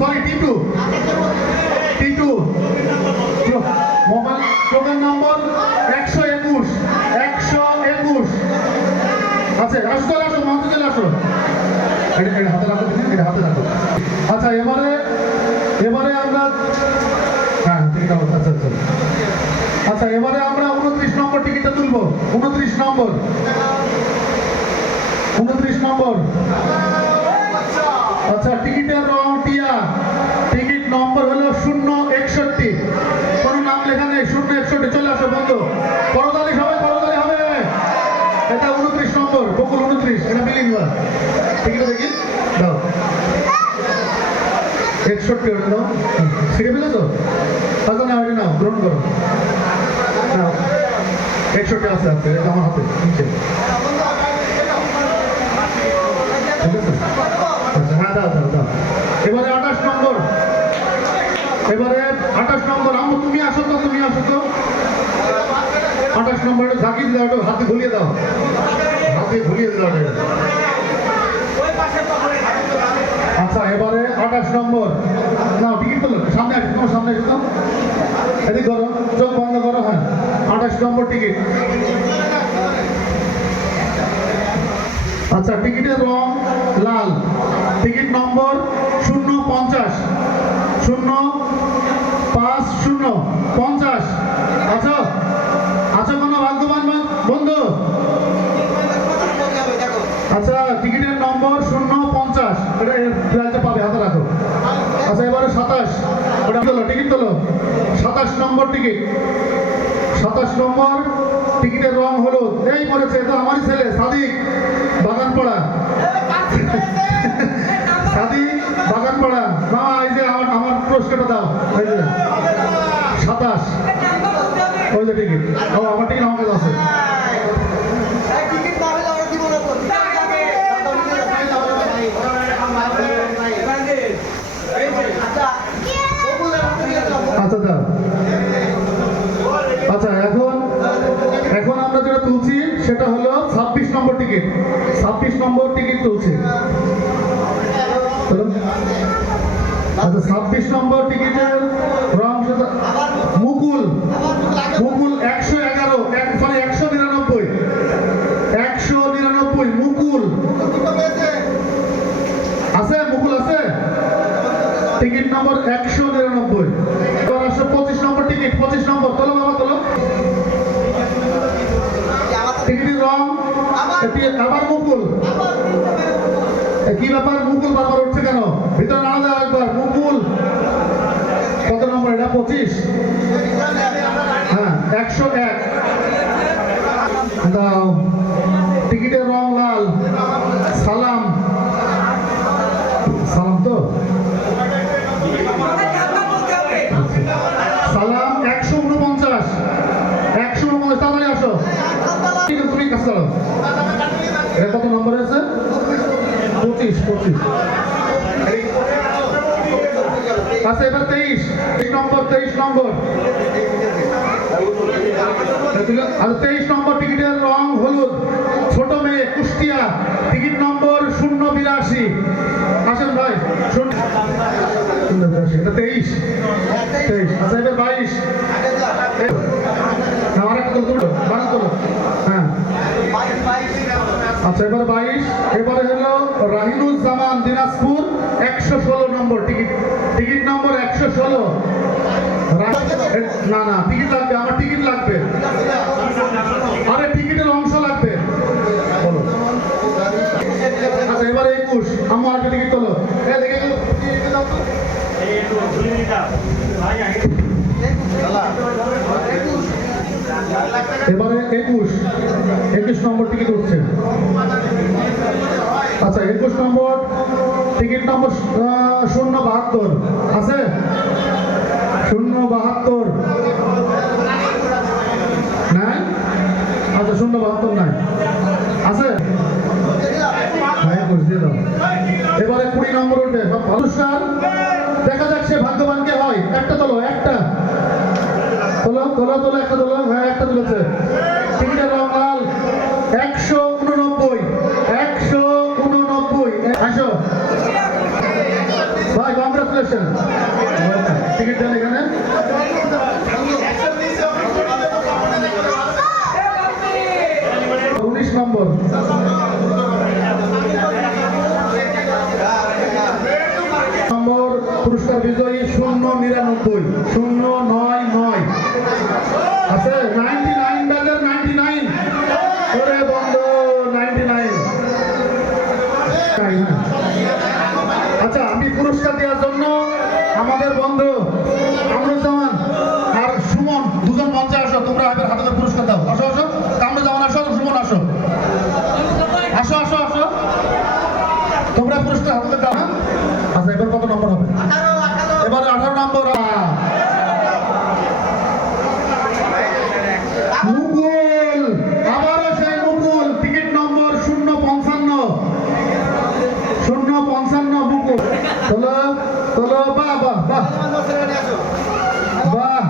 Sorry T two T mobile token number একশো একুশ একশো একুশ। আচ্ছা আসো, চলে আসো মঞ্চে চলে আসো। এটা এটা হাতে রাখো, এটা হাতে রাখো। আচ্ছা এবারে এবারে আমরা হ্যাঁ আছে আচ্ছা আচ্ছা। আচ্ছা এবারে আমরা উনত্রিশ নম্বর টিকিটটা তুলবো। উনত্রিশ নম্বর। উনত্রিশ নম্বর। আচ্ছা টিকিটের রং টিয়া টিকিট নম্বর হলো শূন্য একষট্টি কোনো নাম লেখা নেই শূন্য একষট্টি চলে আসো বন্ধু করতালি সবাই করতালি হবে এটা উনত্রিশ নম্বর বকুল উনত্রিশ এটা বিলিং টিকিটটা দেখি দাও একষট্টি ওটা দাও শিখে ফেলেছো আচ্ছা না নাও গ্রহণ করো। নাও একষট্টি আছে আছে এটা আমার হাতে। নিচে ঠিক আছে? আচ্ছা হ্যাঁ দাও দাও দাও। এবারে আঠাশ নম্বর। এবারে আঠাশ নম্বর। আম্মু, তুমি আসো তো, তুমি আসো তো। আঠাশ নম্বর ঝাঁকি দাও একটু হাতে ভুলিয়ে দাও। হাতে ভুলিয়ে দাও আচ্ছা এবারে আঠাশ নম্বর। না টিকিট তোলো সামনে আসো, তোমার সামনে আসো তো। এদিক করো চোখ বন্ধ করো হ্যাঁ। আঠাশ নম্বর টিকিট। আচ্ছা টিকিটের রং লাল। টিকিট নম্বর শূন্য পঞ্চাশ। শূন্য পাঁচ শূন্য পঞ্চাশ আচ্ছা আচ্ছা কোনো ভাগ্যবান বা- বন্ধু। আচ্ছা টিকিটের নম্বর শূন্য পঞ্চাশ। এটা ফ্লাইটে পাবে, হাতে রাখো। আচ্ছা এবারে সাতাশ। ওটা তোলো, টিকিট তোলো। সাতাশ নম্বর টিকিট। সাতাশ নম্বর টিকিটের রং হলুদ। এই পড়েছে, এটা আমারই ছেলে, সাদিক, বাগানপাড়া সাদিক বাগানপাড়া মা এই যে আমার আমার পুরস্কারটা দাও এই যে সাতাশ ওই যে টিকিট ও আমার টিকিট আমার কাছে আছে আচ্ছা দাও আচ্ছা এখন এখন আমরা যেটা সেটা হলো ছাব্বিশ নম্বর টিকিট ছাব্বিশ নম্বর টিকিট তুলছি চলো। আচ্ছা ছাব্বিশ নম্বর টিকিটের রং মুকুল। মুকুল একশো এগারো সরি একশো নিরানব্বই। একশো নিরানব্বই, মুকুল। আছে? মুকুল আছে? টিকিট নম্বর একশো নিরানব্বই। পঁচিশ নম্বর টিকিট পঁচিশ নম্বর। আবার মুকুল। কি ব্যাপার, মুকুল বারবার উঠছে কেন? ভিতরে না দেওয়া একবার মুকুল। কত নম্বর? এটা পঁচিশ। হ্যাঁ একশো এক দাও টিকিটের রং লাল সালাম সালাম তো সালাম একশো উনপঞ্চাশ একশো উনপঞ্চাশ তাড়াতাড়ি আসো ঠিক আছে তুমি কাছে দাঁড়াও এটা কত নম্বর আছে পঁচিশ আচ্ছা এবার তেইশ তেইশ নম্বর তেইশ নম্বর। তেইশ নম্বর টিকিটের রং হলুদ। ছোট মেয়ে কুষ্টিয়া, টিকিট নম্বর শূন্য বিরাশি। আসেন ভাই, শূন্য বিরাশি, এটা তেইশ। তেইশ আচ্ছা এবার বাইশ। না, আরেকটা তোলো তুলো বানান তোলো হ্যাঁ আচ্ছা এবার বাইশ এবারে হলো রাহিনুজ্জামান দিনাজপুর একশো ষোলো নম্বর টিকিট টিকিট নম্বর একশো ষোলো না না টিকিট লাগবে আমার টিকিট লাগবে আরে টিকিটের অংশ লাগবে আচ্ছা এবারে একুশ আমার একটা টিকিট তোলো দেখে এবারে একুশ একুশ নম্বর টিকিট উঠছে। আচ্ছা একুশ নম্বর টিকিট নম্বর শূন্য বাহাত্তর। আছে? শূন্য বাহাত্তর। নাই? আচ্ছা শূন্য বাহাত্তর নাই। আছে? এবারে কুড়ি নম্বর উঠবে। পুরস্কার। দেখা যাক সে ভাগ্যবান কে হয়। একটা তোলো একটা। তোলো তোলো তোলো, একটা তোলো। তুলেছে টিকিটের রং লাল একশো উননব্বই একশো উননব্বই আসো ভাই কংগ্রেচুলেশন আসছেন টিকিট দেন এখানে উনিশ নম্বর নম্বর পুরস্কার বিজয়ী শূন্য নিরানব্বই শূন্য নয় নয় আছে নাইনটি নাইন ব্যাগের নাইনটি নাইন করে বন্ধ নাইনটি নাইন আচ্ছা আমি পুরস্কার দেওয়ার জন্য আমাদের বন্ধু কামরুজ্জামান আর সুমন দুজন মঞ্চে আসো তোমরা হাতের হাতে করে পুরস্কার দাও আসো আসো কামরুজ্জামান আসো সুমন আসো আসো আসো আসো তোমরা পুরস্কার হাতে দাও হ্যাঁ? আচ্ছা এবার কত নম্বর হবে এবার আঠারো নম্বর আহ। মুকুল আবারও সেই মুকুল টিকিট নম্বর শূন্য পঞ্চান্ন শূন্য পঞ্চান্ন মুকুল তোলো তোলো বাহ বাহ বাহ বাহ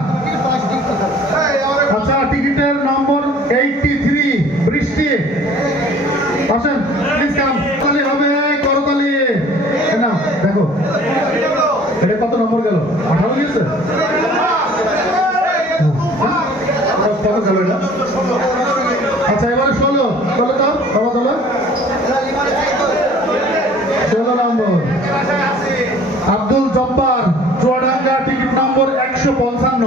আচ্ছা টিকিটের নম্বর এইটটি থ্রি বৃষ্টি আসেন প্লিজ কাম তালি হবে করতালি এ নাও দেখো এটা নম্বর গেল। আঠারো গিয়েছে কত গেল এটা আচ্ছা এবারে ষোলো। ষোলো তো বাবা তোলো ষোলো number. Abdul Jabbar Chuadanga ticket number একশো পঞ্চান্ন।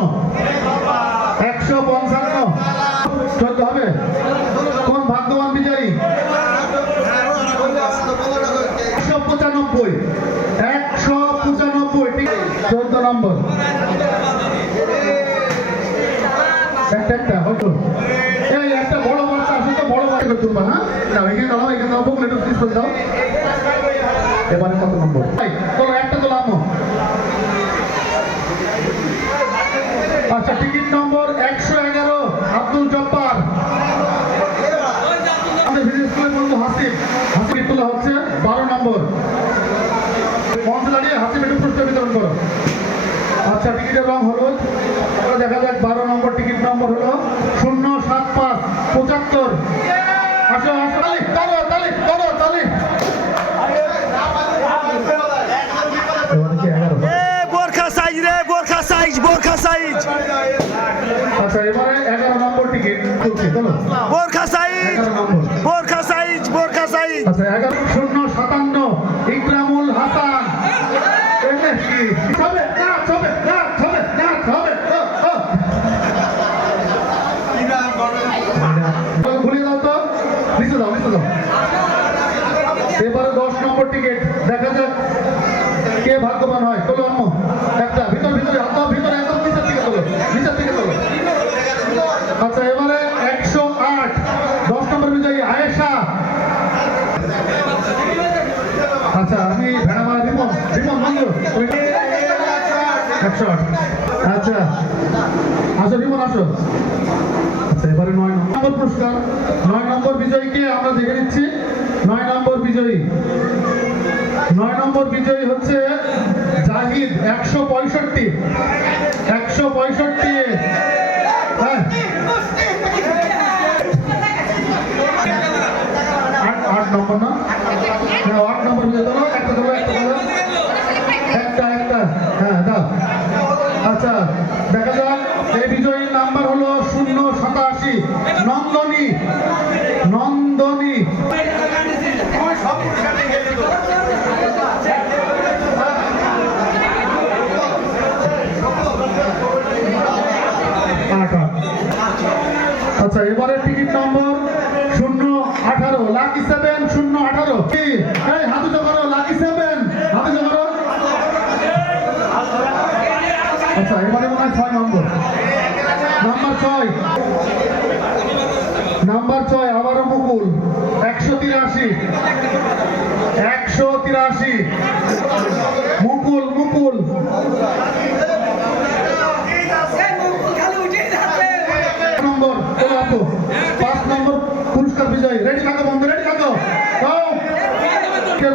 একশো পঞ্চান্ন। হ্যাঁ? আচ্ছা এগারো, আব্দুল জব্বার। আমাদের ভিডিও হচ্ছে বারো নম্বর। মঞ্চ দাঁড়িয়ে হাসিব একটু পুরস্কার বিতরণ করো। আচ্ছা টিকিটের রং হলুদ। দেখা যাক, বারো নম্বর টিকিট নম্বর হলো শূন্য সাত পাঁচ, পঁচাত্তর। বোরখা সাইজ রে গোর্খা সাইজ গোর্খা সাইজ আচ্ছা এবারে নিচে দাও দাও। এবারে দশ নম্বর টিকিট, দেখা যাক কে ভাগ্যবান হয়। তোলো আম্মু, একটা, ভিতর, ভিতরে, হাত ভিতরে, একদম নিচের দিকে তোলো নিচের দিকে তোলো আচ্ছা এবারে একশো আট, দশ নম্বর বিজয়ী, আয়েশা। আচ্ছা আমি ভেড়ামারা রিপন রিপন বন্ধু একশো আট আচ্ছা আসো রিমন আসো। আচ্ছা এবারে নয় নম্বর পুরস্কার, নয় নম্বর বিজয়ীকে আমরা দেখে নিচ্ছি। নয় নম্বর বিজয়ী। নয় নম্বর বিজয়ী হচ্ছে জাহিদ, একশো পঁয়ষট্টি। একশো পঁয়ষট্টি। হ্যাঁ আট আট নম্বর না হ্যাঁ আট নম্বর বিজয়ী ধরো একটা ধরো একটা ধরো একটা একটা হ্যাঁ দাও আচ্ছা দেখা যাক এই বিজয়ীর নাম্বার হলো শূন্য সাতাশি নন্দনী নন্দনী আট আট। আচ্ছা এবারে টিকিট নম্বর শূন্য আঠারো, লাকি সেভেন, শূন্য আঠারো। হাতে করো, লাকি সেভেন হাতে করো। আচ্ছা এবারে মনে হয় ছয় নম্বর। নাম্বার ছয়। নাম্বার ছয়, আবারও মুকুল। একশো তিরাশি। একশো তিরাশি মুকুল মুকুল এক নম্বর চলো আপু পাঁচ নম্বর পুরস্কার বিজয়ী রেডি থাকো বন্ধু রেডি থাকো।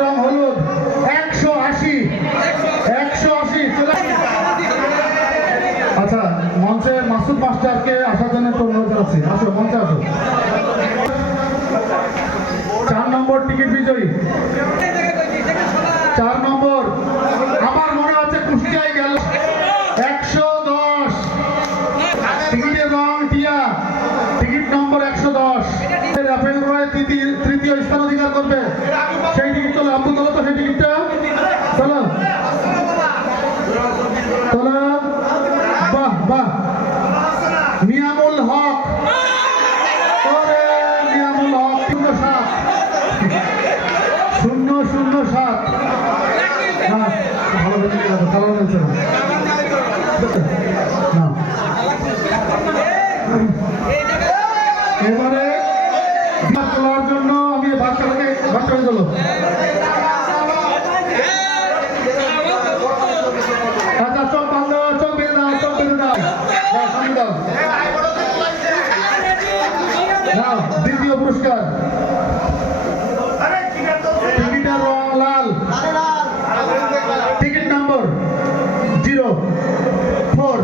রং, হলুদ? একশো আশি। একশো আশি আচ্ছা মঞ্চে মাসুদ মাস্টারকে আসার জন্য একটু অনুরোধ জানাচ্ছি। আসো, মঞ্চে আসো। চার নম্বর টিকিট বিজয়ী। এবারে তোলার জন্য আমি বাচ্চাটাকে বাচ্চাটা চলো আচ্ছা চোখ বান্ধ, চোখ বেঁধে দাও, চোখ দাও। দাও দ্বিতীয় পুরস্কার। টিকিটের লাল। Ticket number zero, four.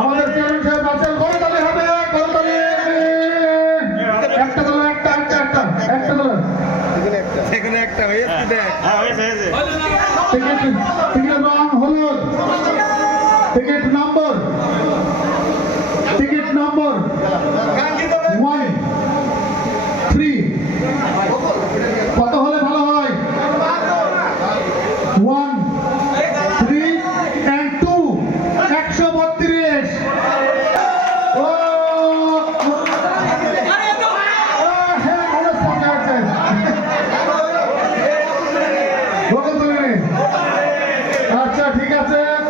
আমাদের চেয়ারম্যান সাহেব রাসেল করতালি হবে করতালি। একটা দল একটা একটা একটা একটা দল। হ্যাঁ হয়েছে হয়েছে। ঠিক আছে। ঠিক আছে?